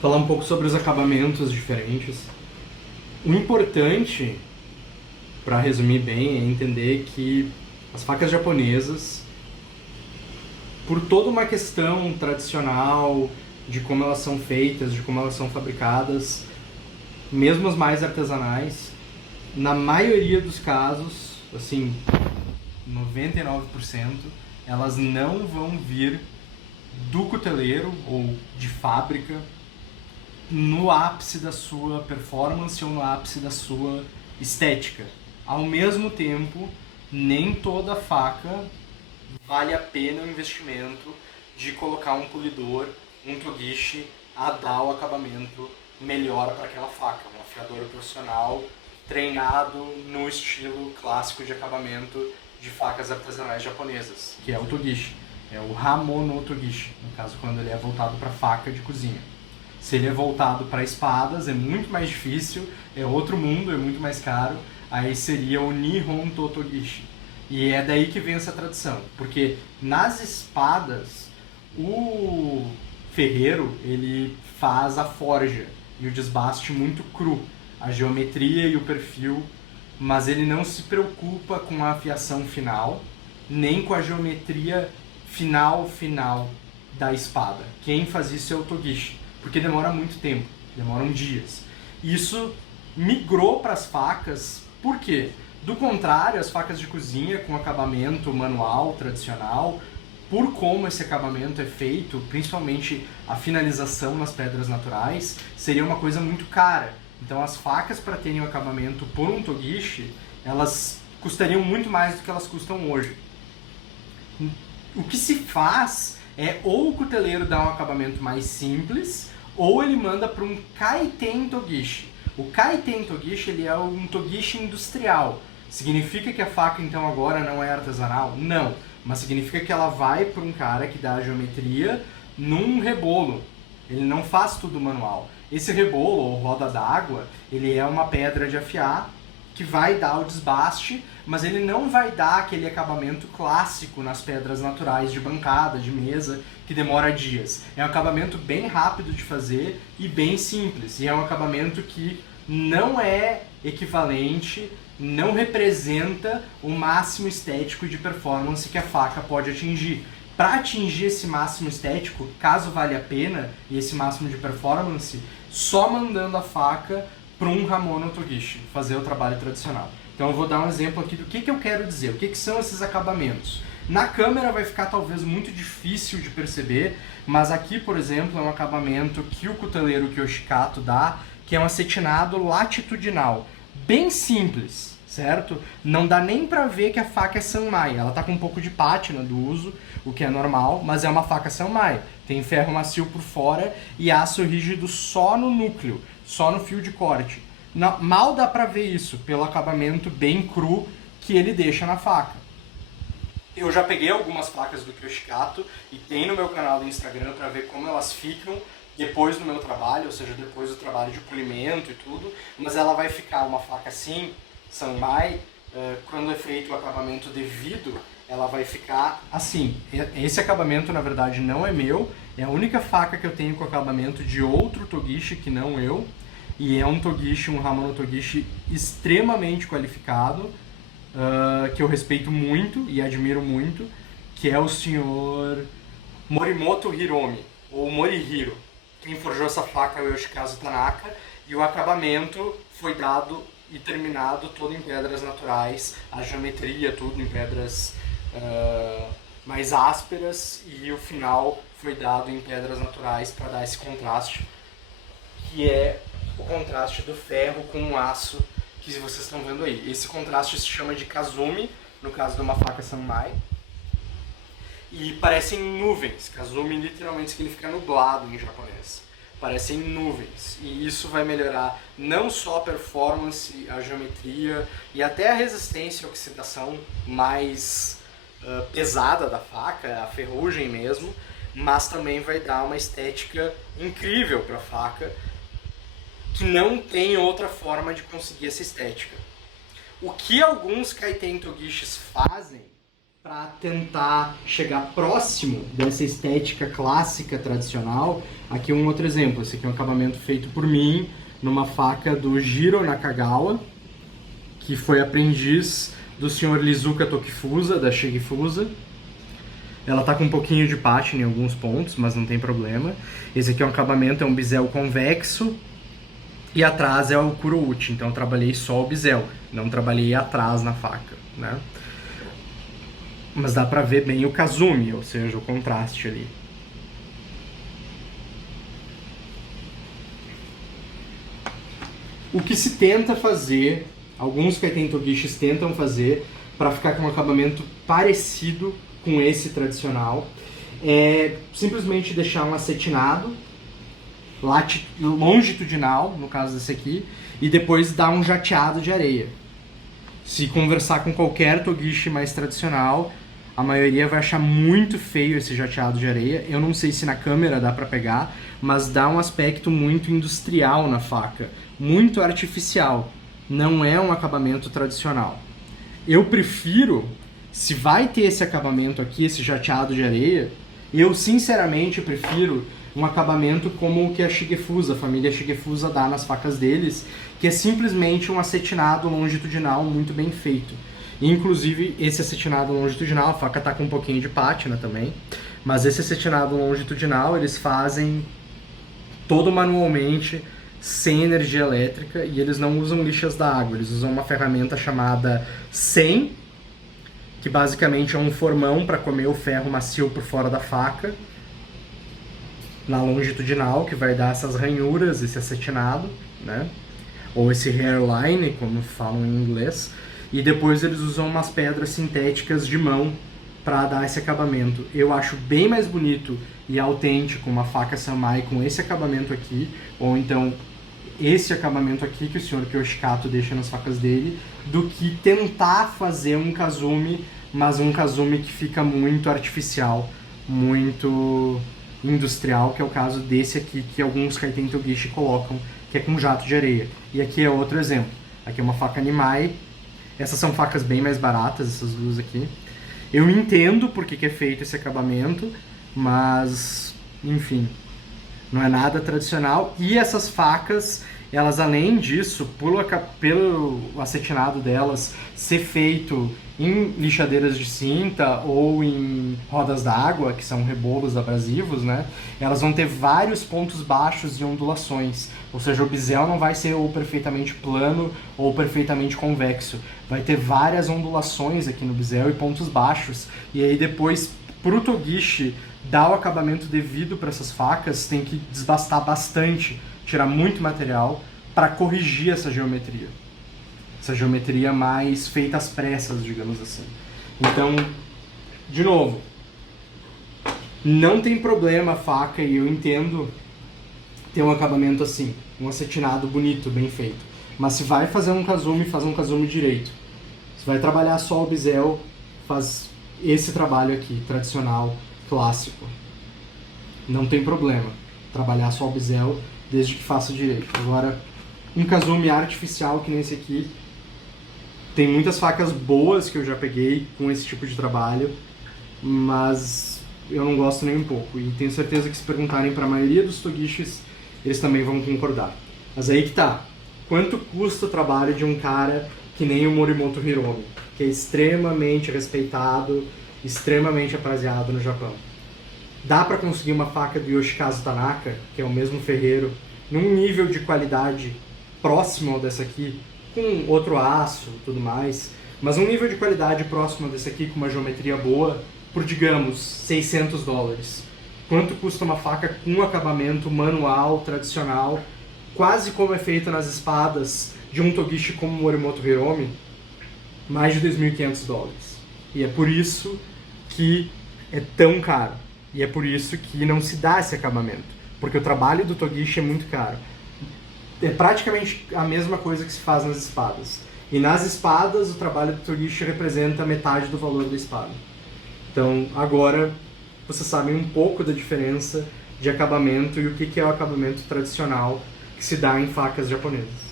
Falar um pouco sobre os acabamentos diferentes. O importante, para resumir bem, é entender que as facas japonesas, por toda uma questão tradicional de como elas são feitas, de como elas são fabricadas, mesmo as mais artesanais, na maioria dos casos, assim, 99%, elas não vão vir do cuteleiro ou de fábrica no ápice da sua performance ou no ápice da sua estética. Ao mesmo tempo, nem toda faca vale a pena o investimento de colocar um polidor, um togishi, a dar o acabamento melhor para aquela faca. Um afiador profissional treinado no estilo clássico de acabamento de facas artesanais japonesas, que é o togishi. É o Hamono Togishi, no caso quando ele é voltado para faca de cozinha. Se ele é voltado para espadas, é muito mais difícil, é outro mundo, é muito mais caro. Aí seria o Nihon Totogishi. E é daí que vem essa tradição, porque nas espadas, o ferreiro ele faz a forja e o desbaste muito cru, a geometria e o perfil, mas ele não se preocupa com a afiação final, nem com a geometria final da espada. Quem faz isso é o Togishi, porque demora muito tempo, demoram dias. Isso migrou para as facas, por quê? Do contrário, as facas de cozinha com acabamento manual, tradicional, por como esse acabamento é feito, principalmente a finalização nas pedras naturais, seria uma coisa muito cara. Então as facas, para terem o acabamento por um togishi, elas custariam muito mais do que elas custam hoje. O que se faz é ou o cuteleiro dá um acabamento mais simples, ou ele manda para um kaiten togishi. O kaiten togishi ele é um togishi industrial. Significa que a faca então agora não é artesanal? Não, mas significa que ela vai para um cara que dá a geometria num rebolo. Ele não faz tudo manual. Esse rebolo, ou roda d'água, ele é uma pedra de afiar que vai dar o desbaste, mas ele não vai dar aquele acabamento clássico nas pedras naturais de bancada, de mesa, que demora dias. É um acabamento bem rápido de fazer e bem simples. E é um acabamento que não é equivalente, não representa o máximo estético de performance que a faca pode atingir. Para atingir esse máximo estético, caso valha a pena, e esse máximo de performance, só mandando a faca para um Hamono Togishi, fazer o trabalho tradicional. Então eu vou dar um exemplo aqui do que eu quero dizer, o que são esses acabamentos. Na câmera vai ficar talvez muito difícil de perceber, mas aqui, por exemplo, é um acabamento que o cuteleiro Kyoshikato dá, que é um acetinado latitudinal, bem simples, certo? Não dá nem pra ver que a faca é Sanmai, ela tá com um pouco de pátina do uso, o que é normal, mas é uma faca Sanmai. Tem ferro macio por fora e aço rígido só no núcleo, só no fio de corte. Mal dá pra ver isso pelo acabamento bem cru que ele deixa na faca. Eu já peguei algumas facas do Kyoshikato e tem no meu canal do Instagram para ver como elas ficam depois do meu trabalho, ou seja, depois do trabalho de polimento e tudo, mas ela vai ficar uma faca assim, Sanmai, quando é feito o acabamento devido, ela vai ficar assim. Esse acabamento, na verdade, não é meu, é a única faca que eu tenho com acabamento de outro togishi que não eu, e é um togishi, um Hamono Togishi extremamente qualificado, que eu respeito muito e admiro muito, que é o senhor Morimoto Hiromi, ou Morihiro. Quem forjou essa faca é o Yoshikazu Tanaka, e o acabamento foi dado e terminado todo em pedras naturais, a geometria tudo em pedras mais ásperas, e o final foi dado em pedras naturais para dar esse contraste, que é o contraste do ferro com o aço que vocês estão vendo aí. Esse contraste se chama de Kazumi, no caso de uma faca Sanmai, e parecem nuvens. Kazumi literalmente significa nublado em japonês. Parecem nuvens, e isso vai melhorar não só a performance, a geometria e até a resistência à oxidação mais pesada da faca, a ferrugem mesmo, mas também vai dar uma estética incrível para a faca, que não tem outra forma de conseguir essa estética. O que alguns Kaiten Togishis fazem para tentar chegar próximo dessa estética clássica tradicional, aqui um outro exemplo. Esse aqui é um acabamento feito por mim numa faca do Jiro Nakagawa, que foi aprendiz do Sr. Lizuka Tokifusa, da Shigefusa. Ela tá com um pouquinho de pátina em alguns pontos, mas não tem problema. Esse aqui é um acabamento, é um bisel convexo, e atrás é o kurouchi, então eu trabalhei só o bisel, não trabalhei atrás na faca, né? Mas dá pra ver bem o kazumi, ou seja, o contraste ali. O que se tenta fazer, alguns kaiten togishis tentam fazer, para ficar com um acabamento parecido com esse tradicional, é simplesmente deixar um acetinado longitudinal, no caso desse aqui, e depois dar um jateado de areia. Se conversar com qualquer togishi mais tradicional, a maioria vai achar muito feio esse jateado de areia. Eu não sei se na câmera dá pra pegar, mas dá um aspecto muito industrial na faca, muito artificial. Não é um acabamento tradicional. Eu prefiro, se vai ter esse acabamento aqui, esse jateado de areia, eu sinceramente prefiro um acabamento como o que a Shigefusa, a família Shigefusa dá nas facas deles, que é simplesmente um acetinado longitudinal muito bem feito. Inclusive, esse acetinado longitudinal, a faca tá com um pouquinho de pátina também, mas esse acetinado longitudinal eles fazem todo manualmente, sem energia elétrica, e eles não usam lixas d'água, eles usam uma ferramenta chamada Sen, que basicamente é um formão para comer o ferro macio por fora da faca, na longitudinal, que vai dar essas ranhuras, esse acetinado, né? Ou esse hairline, como falam em inglês. E depois eles usam umas pedras sintéticas de mão para dar esse acabamento. Eu acho bem mais bonito e autêntico uma faca Sanmai com esse acabamento aqui, ou então esse acabamento aqui que o Sr. Kyoshikato deixa nas facas dele, do que tentar fazer um kazumi, mas um kazumi que fica muito artificial, muito industrial, que é o caso desse aqui que alguns kaiten togishi colocam, que é com jato de areia. E aqui é outro exemplo. Aqui é uma faca Nimai. Essas são facas bem mais baratas, essas duas aqui. Eu entendo porque que é feito esse acabamento, mas, enfim, não é nada tradicional. E essas facas, elas além disso, pelo acetinado delas ser feito em lixadeiras de cinta ou em rodas d'água, que são rebolos abrasivos, né? Elas vão ter vários pontos baixos e ondulações. Ou seja, o bisel não vai ser ou perfeitamente plano ou perfeitamente convexo. Vai ter várias ondulações aqui no bisel e pontos baixos. E aí depois, pro togishi dar o acabamento devido para essas facas, tem que desbastar bastante, tirar muito material para corrigir essa geometria. Essa geometria mais feita às pressas, digamos assim. Então, de novo, não tem problema a faca, e eu entendo ter um acabamento assim, um acetinado bonito, bem feito. Mas se vai fazer um kazumi, faz um kazumi direito. Se vai trabalhar só o bisel, faz esse trabalho aqui, tradicional, clássico. Não tem problema trabalhar só o bisel, desde que faça direito. Agora, um kazumi artificial que nem esse aqui, tem muitas facas boas que eu já peguei com esse tipo de trabalho, mas eu não gosto nem um pouco. E tenho certeza que se perguntarem para a maioria dos togishis, eles também vão concordar. Mas aí que tá. Quanto custa o trabalho de um cara que nem o Morimoto Hiromi, que é extremamente respeitado, extremamente apreciado no Japão? Dá para conseguir uma faca do Yoshikazu Tanaka, que é o mesmo ferreiro, num nível de qualidade próximo ao dessa aqui, com outro aço e tudo mais, mas um nível de qualidade próximo desse aqui, com uma geometria boa, por, digamos, $600. Quanto custa uma faca com um acabamento manual, tradicional, quase como é feito nas espadas de um togishi como o Morimoto Hiromi? Mais de $2.500. E é por isso que é tão caro. E é por isso que não se dá esse acabamento. Porque o trabalho do togishi é muito caro. É praticamente a mesma coisa que se faz nas espadas. E nas espadas, o trabalho do togishi representa metade do valor da espada. Então, agora, vocês sabem um pouco da diferença de acabamento e o que é o acabamento tradicional que se dá em facas japonesas.